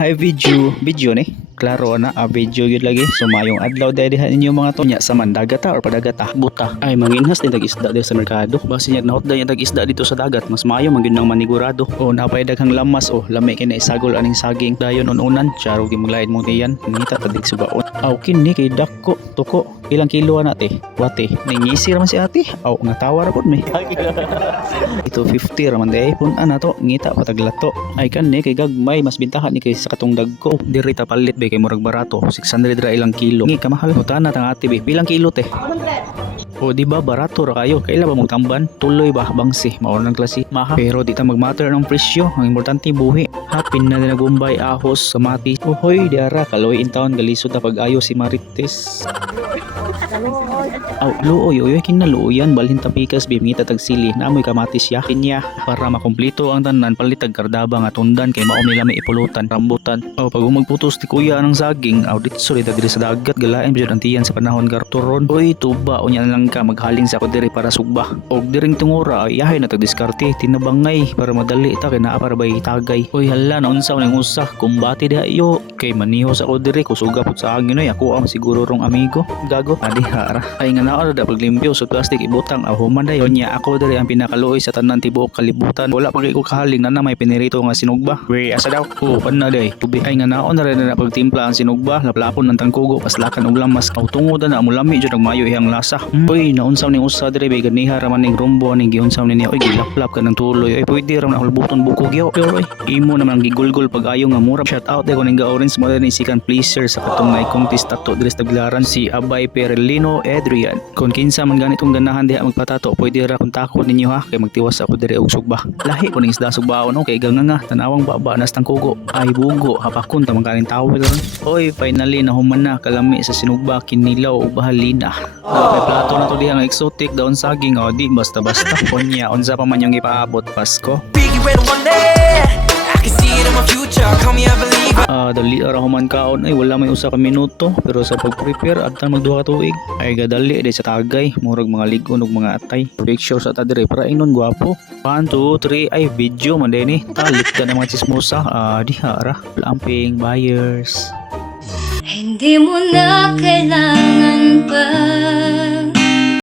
Ay video ni. Klaro na video yun lagi. So mayong adlaw dahil diha ninyo mga to nya sa mandagata or padagata buta. Ay manginhas ni dag-isda dito sa merkado. Base niya naot niya dag-isda dito sa dagat. Mas maayo man gyud nang manigurado. O napay daghang lamas o lami kini isagol aning saging. Dayon ununan charo gi maglaid mo diyan. Ngita tadig subaon. Aw kini kay dako tuko. Ilang kilo na te? Wate. Ningisi raman si ate. Aw ngatawa ra pud mi. Ito 50 raman day pun ana to ngita pataglato. Ay kan ni kay gagmay mas bintahan ni kay sa katong dagko. Diri ta palit be kay murag barato 600 ra ilang kilo. Ngi kamahal utana tang ate be. Bilang kilo te? O di ba barato ra kayo? Kaila ba magtamban? Tuloy ba bangsi mao nang klase maha. Pero di ta magmatter ng presyo. Ang importante buhi. Hapin na nagumbay ahos samati. Ohoy diara kaloy in town galisod ta pag-ayo si Marites. Aw luoy oy kinaluoyan balhin tapikas bimita tagsili naamoy kamatis ya kinya para makumpleto ang tanan palitag kardaba nga tundan kay mao nila may ipulutan rambutan. Aw pag magputos ti kuya ng saging aw ditso dito diri sa dagat galain jud ang tiyan sa panahon garturon. Oy tuba unya na lang ka maghalin sa ako diri para sugba og diring tungora ay yahay na tagdiskarte tinabangay para madali ta kay naa para bay tagay. Oy hala na unsa ning usa kumbati diha iyo kay maniho sa ako diri kusuga pud sa hangin oy ako ang siguro rong amigo gago adi hara ay nga naa da paglimpyo sa plastic ibutang aw human dayon nya ako diri ang pinakaluoy sa tanan tibuok kalibutan wala pa kay ko kahaling na may pinirito nga sinugba we asa daw o pan na day tubi ay nga naon na rin na pagtimpla ang sinugba laplapon ng tangkugo paslakan og lamas aw tungod na amulami jud ang mayo iyang lasa. Oy naunsaw ning usa diri bay ganiha ra man ning rumbo ning giunsaw ni niya oy gilaplap ka ng tuloy oy pwede ra man hulbuton buko gyo pero oy imo naman ang gigulgol pag-ayo nga mura. Shout out ko ning ga-orange mo ni sikan pleaser sa katong nay contest tato diri sa Tagbilaran si Abay Perelino Adrian. Kung kinsa man ganitong ganahan diha magpatato pwede ra kontakon ninyo ha kay magtiwas ako diri og sugba. Lahi ko ning isda sugbaon no kay ganganga tanawang baba nas tangkugo ay bugo hapakon ta man kaning tawo ron. Oy finally nahuman na kalami sa sinugba kinilaw ug bahalina. May plato na to diha nga exotic daon saging o di basta-basta konya unsa pa man yung ipaabot Pasko. Dali ara human kaon ay wala may usa ka minuto pero sa pag-prepare adtan magduha ka tuig ay gadali di sa tagay murag mga ligon ug mga atay picture sa ta dire para inon gwapo 1 2 3 ay video man dinhi talit ka ng mga chismosa diha ra lamping buyers hindi mo na kailangan pa